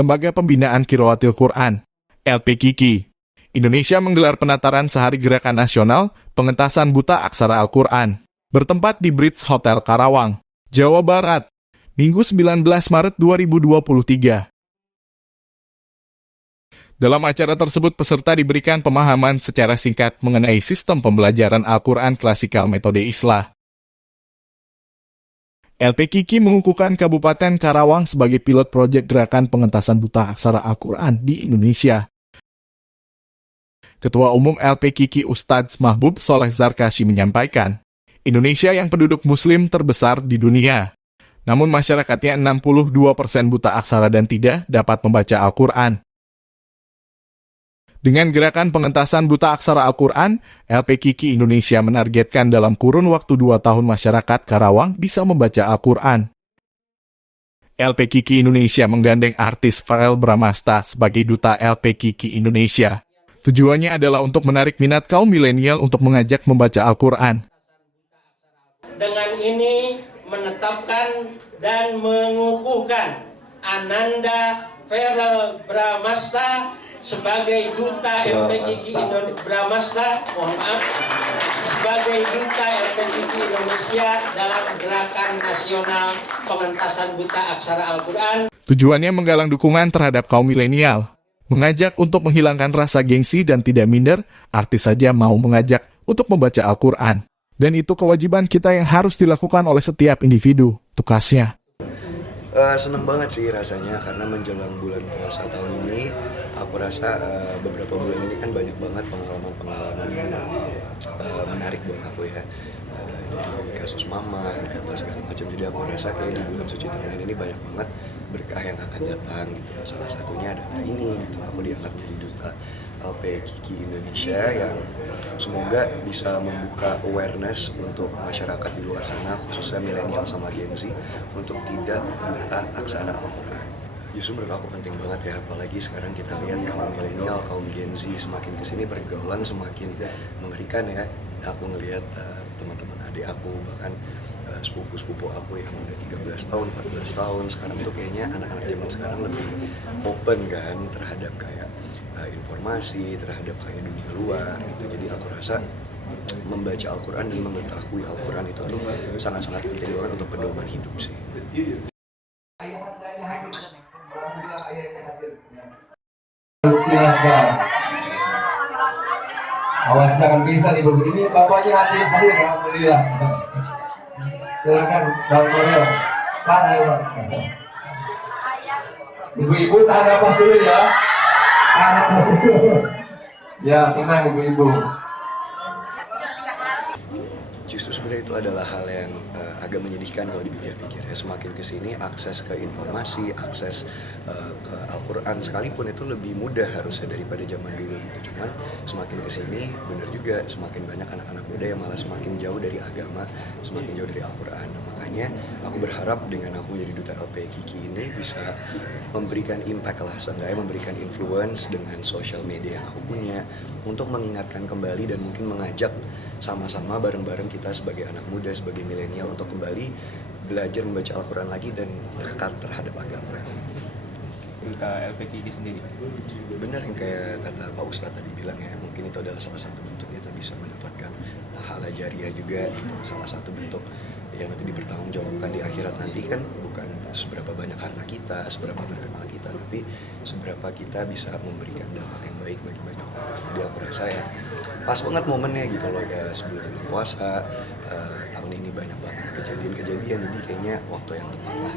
Lembaga Pembinaan Qiraatil Quran, LPQQ. Indonesia menggelar penataran sehari gerakan nasional pengentasan buta aksara Al-Quran, bertempat di Bridge Hotel Karawang, Jawa Barat, Minggu 19 Maret 2023. Dalam acara tersebut, peserta diberikan pemahaman secara singkat mengenai sistem pembelajaran Al-Quran klasikal metode Islah. LPQQ mengukuhkan Kabupaten Karawang sebagai pilot proyek gerakan pengentasan buta aksara Al-Quran di Indonesia. Ketua Umum LPQQ Ustadz Mahbub Soleh Zarkashi menyampaikan, Indonesia yang penduduk muslim terbesar di dunia. Namun masyarakatnya 62% buta aksara dan tidak dapat membaca Al-Quran. Dengan gerakan pengentasan buta aksara Al-Quran, LPQQ Indonesia menargetkan dalam kurun waktu 2 tahun masyarakat Karawang bisa membaca Al-Quran. LPQQ Indonesia menggandeng artis Farel Bramasta sebagai duta LPQQ Indonesia. Tujuannya adalah untuk menarik minat kaum milenial untuk mengajak membaca Al-Quran. Dengan ini menetapkan dan mengukuhkan Ananda Farel Bramasta sebagai duta LPQQ Indonesia, sebagai duta LPQQ Indonesia dalam gerakan nasional pengentasan buta aksara Al-Quran. Tujuannya menggalang dukungan terhadap kaum milenial, mengajak untuk menghilangkan rasa gengsi dan tidak minder, artis saja mau mengajak untuk membaca Al-Quran. Dan itu kewajiban kita yang harus dilakukan oleh setiap individu, tukasnya. Seneng banget sih rasanya karena menjelang bulan puasa tahun ini, aku rasa beberapa bulan ini kan banyak banget pengalaman-pengalaman yang menarik buat aku ya. Dari kasus mama, apa segala macam. Jadi aku rasa kayak di bulan suci tahun ini banyak banget berkah yang akan datang gitu. Nah, salah satunya adalah ini gitu. Aku diangkat jadi duta LPQQ Indonesia yang semoga bisa membuka awareness untuk masyarakat di luar sana, khususnya milenial sama Gen Z, untuk tidak buta aksara Al-Quran. Justru menurut aku penting banget ya, apalagi sekarang kita lihat kaum milenial, kaum Gen Z semakin kesini pergaulan semakin mengerikan ya. Aku ngelihat teman-teman adik aku, bahkan sepupu-sepupu aku yang udah 13 tahun, 14 tahun, sekarang tuh kayaknya anak-anak zaman sekarang lebih open kan terhadap kayak informasi, terhadap kayak dunia luar gitu. Jadi aku rasa membaca Al-Quran dan mengetahui Al-Quran itu tuh sangat-sangat penting banget untuk pedoman hidup sih. Silakan. Awas jangan bisa ibu ini bapaknya hadir alhamdulillah. Silakan Bang Korel. Pak ayo. Ibu-ibu tahan nafas dulu ya. Tahan nafas dulu. Ya tenang ibu-ibu. Justru sebenarnya itu adalah hal yang agak menyedihkan kalau dipikir-pikir ya. Semakin kesini akses ke informasi, akses ke Al-Quran sekalipun itu lebih mudah harusnya daripada zaman dulu gitu. Cuman semakin kesini benar juga semakin banyak anak-anak muda yang malah semakin jauh dari agama, semakin jauh dari Al-Quran. Nah, makanya aku berharap dengan aku jadi duta LPQQ ini bisa memberikan impact lah, seenggaknya memberikan influence dengan social media yang aku punya untuk mengingatkan kembali dan mungkin mengajak sama-sama bareng-bareng kita sebagai anak muda, sebagai milenial untuk kembali belajar membaca Al-Quran lagi dan dekat terhadap agama. Duta LPQQ sendiri? Benar yang kayak kata Pak Ustadz tadi bilang ya, mungkin itu adalah salah satu bentuk kita bisa mendapatkan pahala jariah juga gitu. Salah satu bentuk yang nanti dipertanggungjawabkan di akhirat nanti kan bukan seberapa banyak harta kita, seberapa terkenal kita, tapi seberapa kita bisa memberikan dampak yang baik bagi banyak orang. Jadi aku rasa ya pas banget momennya gitu loh ya, sebelum puasa tahun ini banyak banget kejadian-kejadian, jadi kayaknya waktu yang tepat lah.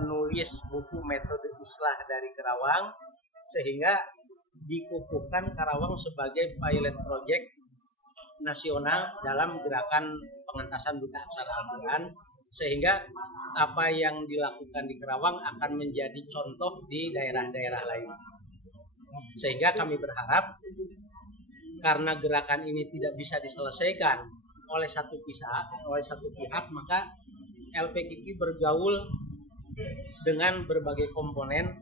Menulis buku metode Islah dari Karawang sehingga dikukuhkan Karawang sebagai pilot project nasional dalam gerakan pengentasan buta aksara Al-Quran, sehingga apa yang dilakukan di Karawang akan menjadi contoh di daerah-daerah lain. Sehingga kami berharap karena gerakan ini tidak bisa diselesaikan oleh satu pihak, maka LPQQ bergaul dengan berbagai komponen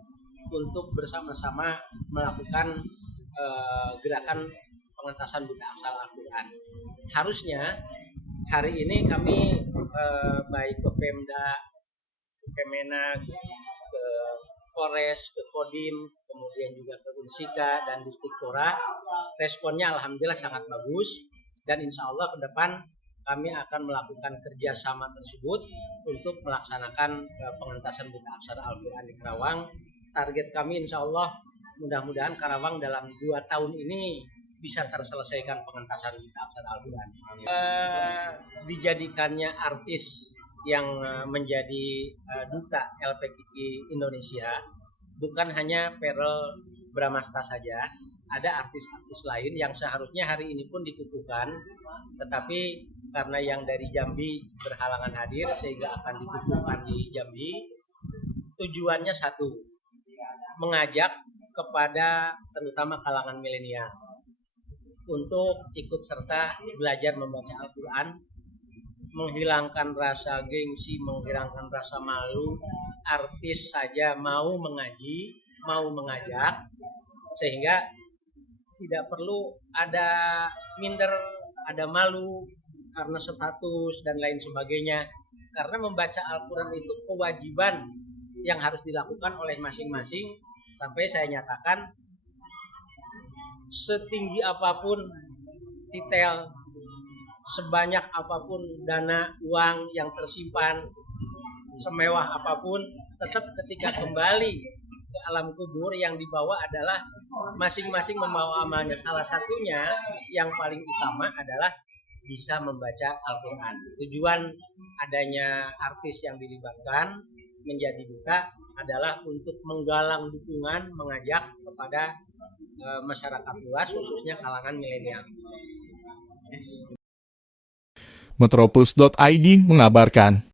untuk bersama-sama melakukan gerakan pengentasan buta aksara Al-Quran. Harusnya hari ini kami baik ke Pemda, ke Kemenak, ke Polres, ke Kodim, kemudian juga ke Unsika dan Distikpora. Responnya alhamdulillah sangat bagus dan insya Allah ke depan kami akan melakukan kerjasama tersebut untuk melaksanakan pengentasan buta aksara Al-Quran di Karawang. Target kami insya Allah mudah-mudahan Karawang dalam 2 tahun ini bisa terselesaikan pengentasan buta aksara Al-Quran. Dijadikannya artis yang menjadi duta LPKK Indonesia bukan hanya Perel Bramasta saja, ada artis-artis lain yang seharusnya hari ini pun dikukuhkan, tetapi karena yang dari Jambi berhalangan hadir sehingga akan dikukuhkan di Jambi. Tujuannya satu, mengajak kepada terutama kalangan milenial untuk ikut serta belajar membaca Al-Quran, menghilangkan rasa gengsi, menghilangkan rasa malu. Artis saja mau mengaji, mau mengajak, sehingga tidak perlu ada minder, ada malu karena status dan lain sebagainya. Karena membaca Al-Quran itu kewajiban yang harus dilakukan oleh masing-masing. Sampai saya nyatakan, setinggi apapun titel, sebanyak apapun dana uang yang tersimpan, semewah apapun, tetap ketika kembali ke alam kubur yang dibawa adalah masing-masing membawa amalnya. Salah satunya yang paling utama adalah bisa membaca Al-Quran. Tujuan adanya artis yang dilibatkan menjadi duta adalah untuk menggalang dukungan, mengajak kepada masyarakat luas, khususnya kalangan milenial. Metropus.id mengabarkan.